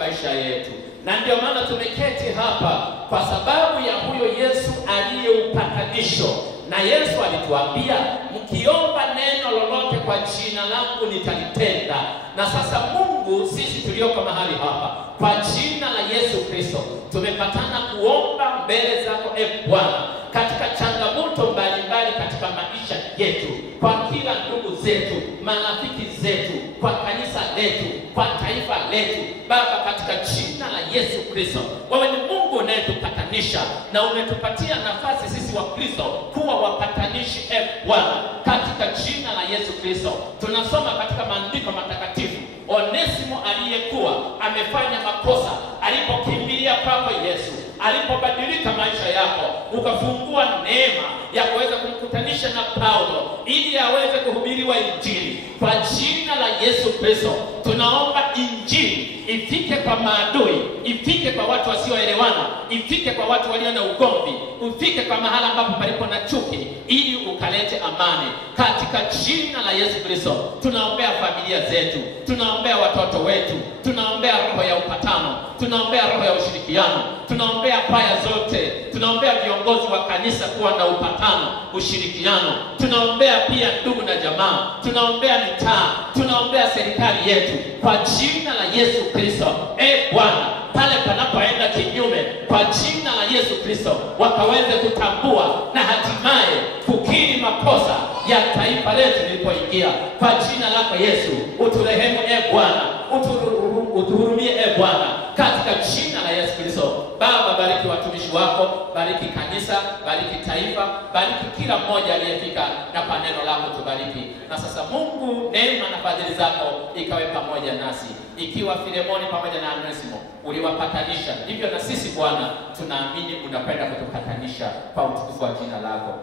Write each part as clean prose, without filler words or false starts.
maisha yetu. Na ndio maana tumeketi hapa kwa sababu ya huyo Yesu aliye upatanisho. Na Yesu alituambia, mkiomba neno lolote kwa jina langu nitalitenda. Na sasa Mungu, sisi tulioko mahali hapa, kwa jina la Yesu Kristo tumepatana kuomba mbele zako Bwana, katika changamoto mbalimbali katika maisha yetu, kwa kila ndugu zetu, marafiki zetu, kwa kanisa letu, kwa taifa letu. Baba, katika jina la Yesu Kristo, wewe ni Mungu unayetupatanisha na umetupatia nafasi sisi wa Kristo kuwa wapatanishi Bwana, katika jina la Yesu Kristo. Tunasoma katika maandiko matakatifu, Onesimo aliyekuwa amefanya makosa, alipokimbilia kwako Yesu, alipobadilika maisha yako, ukafungua neema ya kuweza kumkutanisha na Paulo ili aweze kuhubiriwa Injili. Kwa jina la Yesu Kristo tunaomba Injili ifike kwa maadui, ifike kwa watu wasioelewana, ifike kwa watu walio na ugomvi, ifike kwa mahala ambapo palipo na chuki, ili ukalete amani. Katika jina la Yesu Kristo tunaombea familia zetu, tunaombea watoto wetu, tunaombea roho ya upatano, tunaombea roho ya ushirikiano, tunaombea kwaya zote, tunaombea viongozi wa kanisa kuwa na upatano, ushirikiano, tunaombea pia ndugu na jamaa, tunaombea mitaa, tunaombea serikali yetu. Kwa jina la Yesu Kristo, Bwana, pale panapoenda kinyume, kwa jina la Yesu Kristo wakaweze kutambua na hatimaye kukiri makosa ya taifa letu lilipoingia. Kwa jina lako Yesu, uturehemu Bwana, utuhurumie Bwana, katika jina la Yesu Kristo. Baba, bariki watumishi wako, bariki kanisa, bariki taifa, bariki kila mmoja aliyefika, na kwa neno lako tubariki. Na sasa Mungu, neema na fadhili zako ikawe pamoja nasi. Ikiwa Filemoni pamoja na Onesimo uliwapatanisha, hivyo na sisi Bwana tunaamini unakwenda kutupatanisha kwa utukufu wa jina lako.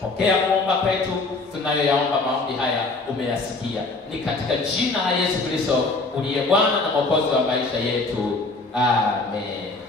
Pokea kuomba kwetu, tunayoyaomba maombi haya umeyasikia. Ni katika jina la Yesu Kristo uliye Bwana na Mwokozi wa maisha yetu. Amen.